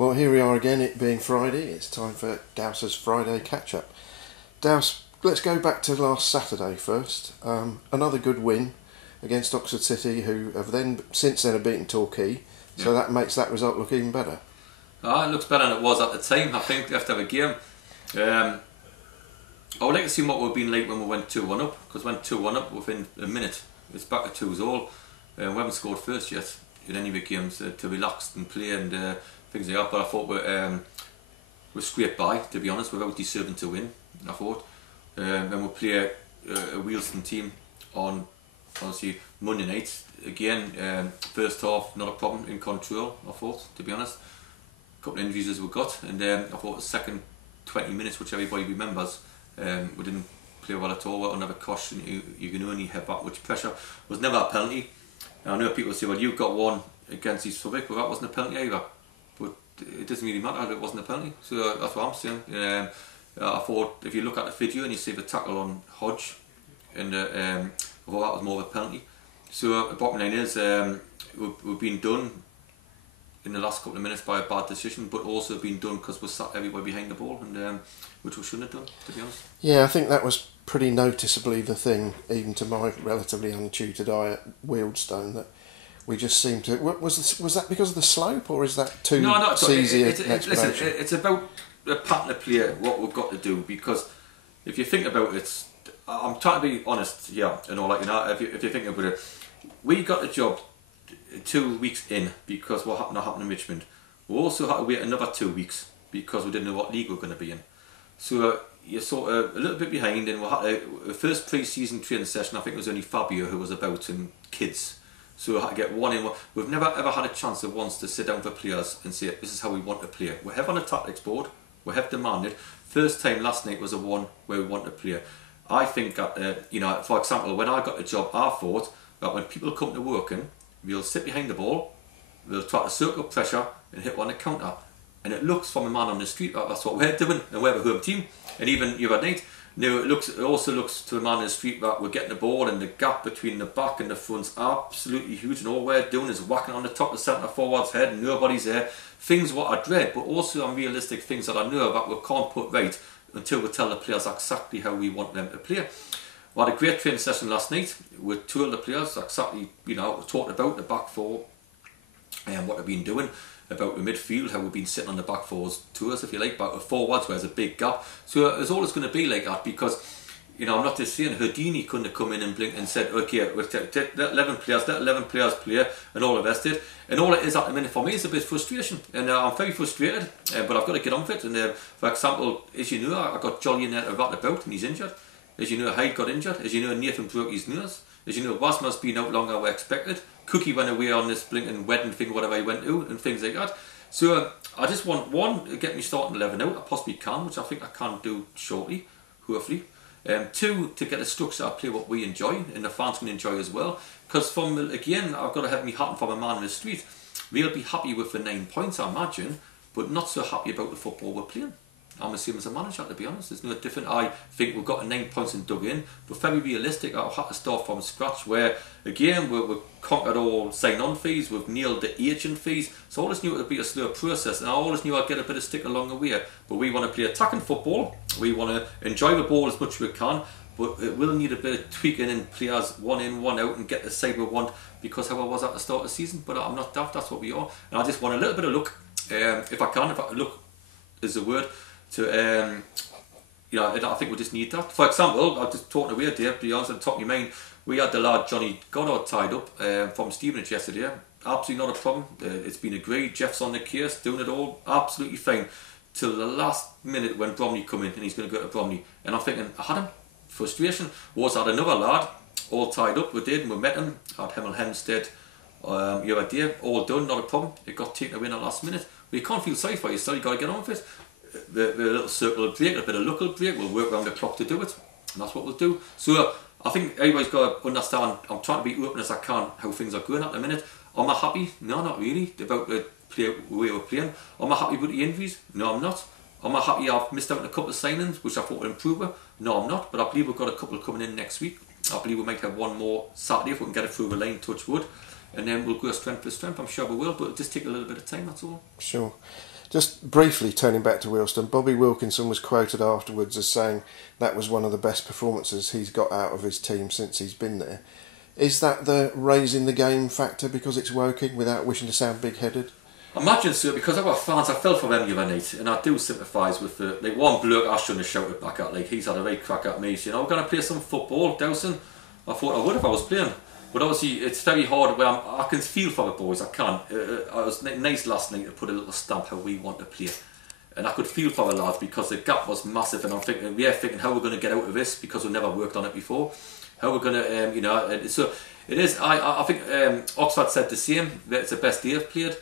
Well, here we are again, it being Friday. It's time for Dowse's Friday catch-up. Dowse, let's go back to last Saturday first. Another good win against Oxford City, who have since then have beaten Torquay, so that makes that result look even better. It looks better than it was at the time, I think, after the game. I would like to see what we've been like when we went 2-1 up, because we went 2-1 up within a minute. It's back to 2-all. We haven't scored first yet in any of the games to relax and play and things like that, but I thought we scraped by, to be honest, without deserving to win, I thought. Then we'll play a Wheelston team on, obviously, Monday night. Again, first half, not a problem, in control, I thought, to be honest. A couple of injuries as we got, and I thought the second 20 minutes, which everybody remembers, we didn't play well at all. Another caution, you can only have that much pressure. It was never a penalty. And I know people say, well, you've got one against East Southwick, but that wasn't a penalty either. But it doesn't really matter if it wasn't a penalty. So that's what I'm saying. I thought if you look at the video and you see the tackle on Hodge, and I thought that was more of a penalty. So the bottom line is we've been done in the last couple of minutes by a bad decision, but also been done because we sat everybody behind the ball, and which we shouldn't have done, to be honest. Yeah, I think that was pretty noticeably the thing, even to my relatively untutored eye at Wealdstone, that we just seemed to... Was that because of the slope, or is that too easy an explanation? Listen, it's about the pattern of play, what we've got to do, because if you think about it, I'm trying to be honest here, and all that, you know, if you think about it, we got the job 2 weeks in because what happened in Richmond. We also had to wait another 2 weeks because we didn't know what league we were going to be in. So you're sort of a little bit behind, and we had the first pre-season training session, I think it was only Fabio who was about, and kids. So we had to get one in. We've never ever had a chance of once to sit down for players and say, this is how we want to play. We have on a tactics board, we have demanded. First time last night was the one where we want to play. I think that, you know, for example, when I got the job, I thought that when people come to working, we'll sit behind the ball, we'll try to circle pressure and hit one a counter. And it looks from a man on the street that that's what we're doing, and we're a home team. And even the other night, now it also looks to a man in the street that we're getting the ball, and the gap between the back and the front's absolutely huge, and all we're doing is whacking on the top of the centre forward's head, and nobody's there. Things what I dread, but also unrealistic things that I know that we can't put right until we tell the players exactly how we want them to play. We had a great training session last night with two of the players, exactly, you know, we talked about the back four and what they've been doing, about the midfield, how we've been sitting on the back fours tours, if you like, but the forwards where there's a big gap. So it's always going to be like that, because, you know, I'm not just saying Houdini couldn't have come in and blinked and said, okay, we'll let 11 players play, and all the rest of it. And all it is at the minute for me is a bit of frustration, and I'm very frustrated, but I've got to get on with it. And for example, as you know, I got Jolly in there to rat about, and he's injured. As you know, Hyde got injured. As you know, Nathan broke his nose. As you know, Wasmer's been out longer than we expected. Cookie went away on this blinking wedding thing, whatever he went to, and things like that. So I just want, one, to get me starting 11 out. I possibly can, which I think I can do shortly, hopefully. Two, to get a structure of play what we enjoy, and the fans can enjoy as well. Because again, I've got to have me hat from a man in the street. We'll be happy with the 9 points, I imagine, but not so happy about the football we're playing. I'm the same as a manager, to be honest. There's no different. I think we've got 9 points and dug in, but very realistic. I'll have to start from scratch, where again we've conquered all sign-on fees, we've nailed the agent fees. So I always knew it would be a slow process, and I always knew I'd get a bit of stick along the way. But we want to play attacking football. We want to enjoy the ball as much as we can, but it will need a bit of tweaking in players, one in, one out, and get the side we want, because how I was at the start of the season. But I'm not daft. That's what we are, and I just want a little bit of luck, if I can. If I look is the word. To you know, I think we just need that. For example, I was just talking away there, to be honest, on the top of my mind, we had the lad Johnny Goddard tied up from Stevenage yesterday. Absolutely not a problem. It's been agreed. Jeff's on the case, doing it all absolutely fine. Till the last minute when Bromley come in, and he's going to go to Bromley. And I'm thinking, I had him. Frustration. Was had another lad all tied up. We did, and we met him. Had Hemel Hempstead the other day, all done, not a problem. It got taken away in the last minute. But you can't feel sorry for yourself. You got to get on with it. The little circle will break, a bit of luck will break, we'll work around the clock to do it, and that's what we'll do. So I think everybody's got to understand, I'm trying to be open as I can how things are going at the minute. Am I happy? No, not really, about the way we're playing. Am I happy with the injuries? No, I'm not. Am I happy I've missed out on a couple of signings, which I thought would improve it? No, I'm not, but I believe we've got a couple coming in next week. I believe we might have one more Saturday if we can get it through the line, touch wood, and then we'll go strength for strength. I'm sure we will, but it'll just take a little bit of time, that's all. Sure. Just briefly turning back to Wilston, Bobby Wilkinson was quoted afterwards as saying that was one of the best performances he's got out of his team since he's been there. Is that the raising the game factor because it's Woking, without wishing to sound big-headed? Imagine so, because I've got fans. I felt for them the other night, and I do sympathise with the like one bloke I shouldn't have shouted back at. Like, he's had a right crack at me, saying, "Oh, we're going to play some football, Dowson." I thought I would if I was playing, but obviously it's very hard. Where I can feel for the boys. I can. It was nice last night to put a little stamp how we want to play, and I could feel for the lads because the gap was massive. And I'm thinking, we're thinking how we're going to get out of this because we've never worked on it before. How we're going to, so it is. I think Oxford said the same. That it's the best they've played.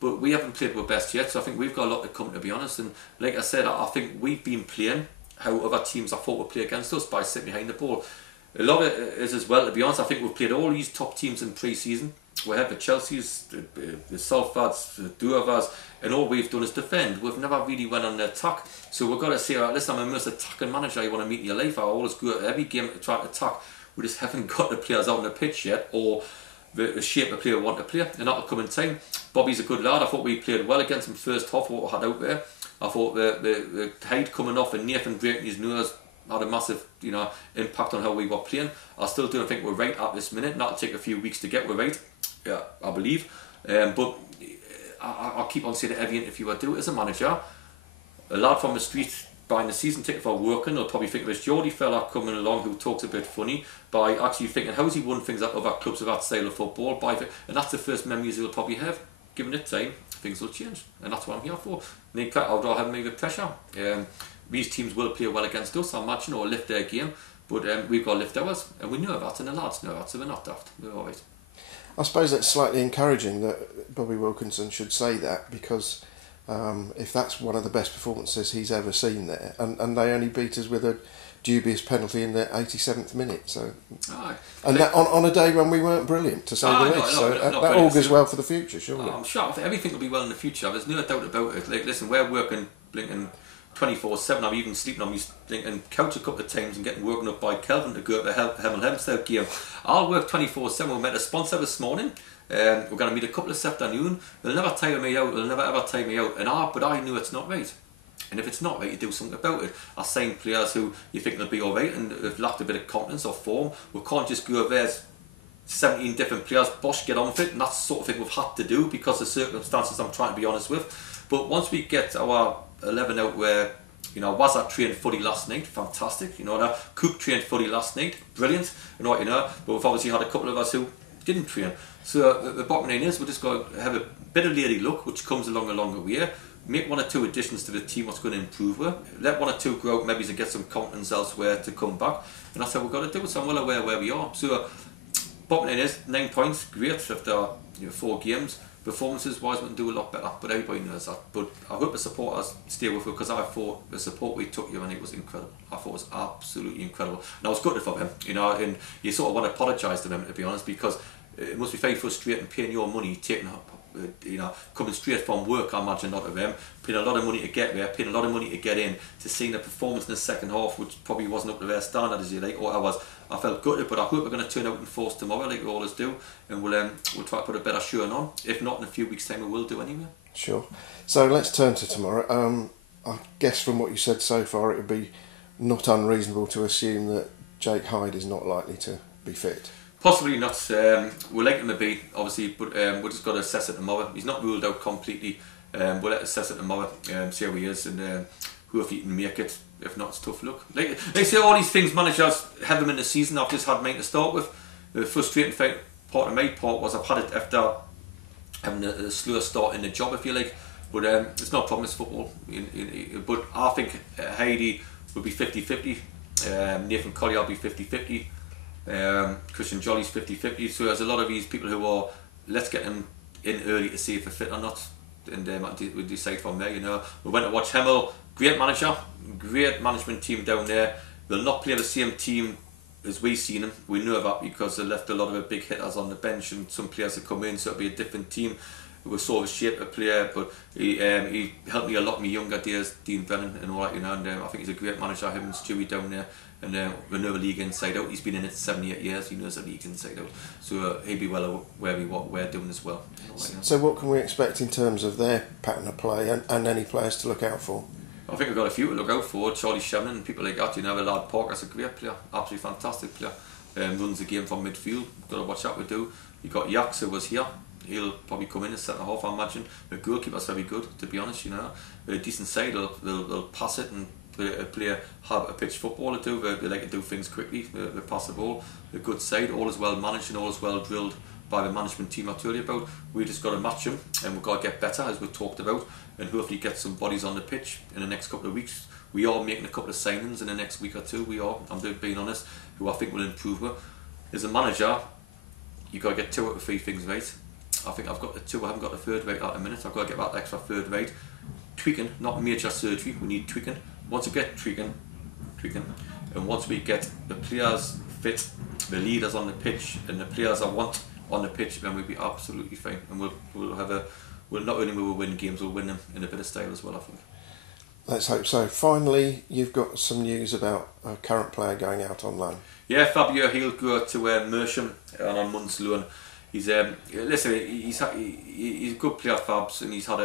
But we haven't played our best yet, so I think we've got a lot to come, to be honest. And like I said, I think we've been playing how other teams I thought would play against us by sitting behind the ball. A lot of it is as well, to be honest. I think we've played all these top teams in pre-season. We have the Chelsea's, the Salfords, the Dowse, and all we've done is defend. We've never really went on the attack. So we've got to say, right, listen, I'm the most attacking manager you want to meet in your life. I always go at every game to try to attack. We just haven't got the players out on the pitch yet, or the shape of player we want to play, and that'll come in time. Bobby's a good lad. I thought we played well against him first half, what we had out there. I thought the height coming off and Nathan breaking his nose had a massive impact on how we were playing. I still don't think we're right at this minute. That'll take a few weeks to get we're right, yeah, I believe. But I'll keep on saying it every interview I do as a manager. A lad from the street buying the season ticket for working, they'll probably think of this Geordie fella coming along who talks a bit funny, by actually thinking how's he won things at other clubs of that style of football, and that's the first memories he'll probably have. Given it time, things will change, and that's what I'm here for. I'll draw him with pressure. These teams will play well against us, I imagine, or lift their game, but we've got to lift ours, and we know that, and the lads know that, so we're not daft. We're alright. I suppose that's slightly encouraging that Bobby Wilkinson should say that, because if that's one of the best performances he's ever seen there, and they only beat us with a dubious penalty in the 87th minute, so that on a day when we weren't brilliant, to say the least. That augurs well for the future, surely. I'm sure everything will be well in the future. There's no doubt about it. Like, listen, we're working blinking 24/7. I'm even sleeping on my blinking couch a couple of times and getting woken up by Kelvin to go to the Hemel Hempstead game. I'll work 24/7. We met a sponsor this morning. We're going to meet a couple this afternoon. They'll never tire me out. They'll never ever tire me out. But I knew it's not right. And if it's not right, you do something about it. I sign players who you think will be all right and have lacked a bit of confidence or form. We can't just go there's 17 different players, bosh, get on with it. And that's the sort of thing we've had to do because of circumstances, I'm trying to be honest with. But once we get our 11 out where, Wazza trained footy last night, fantastic. That Cook trained footy last night, brilliant. But we've obviously had a couple of us who didn't train. So the bottom line is we're just going to have a bit of lady luck, which comes along a longer way. Make one or two additions to the team what's going to improve her. Let one or two grow out maybe to get some confidence elsewhere to come back. And that's how we've got to do it. So I'm well aware where we are. So bottom line is 9 points, great after 4 games. Performances wise we can do a lot better, but everybody knows that. But I hope the supporters stay with us because I thought the support we took you and it was incredible. I thought it was absolutely incredible. And I was gutted for them, and you sort of want to apologise to them, to be honest, because it must be very frustrating paying your money, taking coming straight from work, I imagine, not of them, paying a lot of money to get there, paying a lot of money to get in, to seeing the performance in the second half, which probably wasn't up to their standard as you like, or I felt gutted, but I hope we're going to turn out in force tomorrow, like we always do, and we'll try to put a better showing on. If not, in a few weeks' time, we will do anyway. Sure. So let's turn to tomorrow. I guess from what you said so far, it would be not unreasonable to assume that Jake Hyde is not likely to be fit. Possibly not. We'd like him to be, obviously, but we've just got to assess it tomorrow. He's not ruled out completely. We'll assess it tomorrow, see how he is, and hopefully he can make it. If not, it's tough luck. Like say, all these things managers have them in the season. I've just had mine to start with. The frustrating part of my part was I've had it after having a slow start in the job, if you like. But it's not a problem, it's football. But I think Heidi will be 50-50. Nathan Collier will be 50-50. Christian Jolly's 50-50, so there's a lot of these people who are let's get them in early to see if they're fit or not, and we decide from there. We went to watch Hemel, great manager, great management team down there. They'll not play the same team as we've seen them, we know that because they left a lot of the big hitters on the bench and some players have come in, so it'll be a different team. We saw the shape of player, but he helped me a lot in my younger days, Dean Brennan and all that, and I think he's a great manager, him and Stewie down there. and we know the league inside out. He's been in it 7-8 years. He knows the league inside out, so he'll be well aware of what we're doing as well. So what can we expect in terms of their pattern of play and any players to look out for? I think we've got a few to look out for. Charlie Shannon and people like that. You know, Lad Parker's a great player, absolutely fantastic player. Runs the game from midfield. Got to watch that we do. You got Yax, who was here. He'll probably come in as centre half, I imagine. The goalkeeper's very good, to be honest. You know, a decent side. They'll pass it and have a pitch football to do. They like to do things quickly. They pass the ball. A good side. All is well managed and all is well drilled by the management team I told you about. We just got to match them, and we've got to get better, as we talked about, and hopefully get some bodies on the pitch in the next couple of weeks. We are making a couple of signings in the next week or two. We are. I'm being honest. Who I think will improve. As a manager, you've got to get 2 out of 3 things right. I think I've got the 2. I haven't got the third right at the minute. I've got to get that extra third right. Tweaking, not major surgery. We need tweaking. Once we get tweaking, and once we get the players fit, the leaders on the pitch, and the players I want on the pitch, then we'll be absolutely fine. And we'll not only will we win games, we'll win them in a bit of style as well, I think. Let's hope so. Finally, you've got some news about a current player going out on loan. Yeah, Fabio, he'll go to Mersham on a month's loan. He's listen, he's a good player, Fabs, and he's had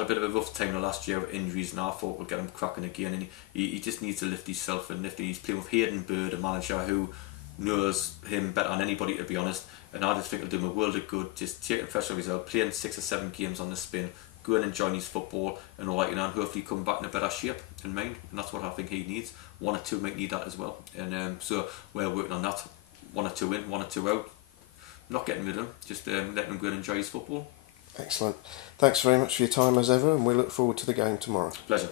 a bit of a rough time the last year with injuries, and I thought we'll get him cracking again. And he just needs to lift himself and lift. He's playing with Hayden Bird, a manager who knows him better than anybody, to be honest. And I just think it'll do him a world of good. Just taking pressure off himself, playing 6 or 7 games on the spin, going and enjoying his football and all that, you know, and hopefully come back in a better shape in mind. And that's what I think he needs. 1 or 2 might need that as well. And so we're working on that. 1 or 2 in, 1 or 2 out. Not getting rid of him, just letting him go and enjoy his football. Excellent. Thanks very much for your time as ever, and we look forward to the game tomorrow. Pleasure.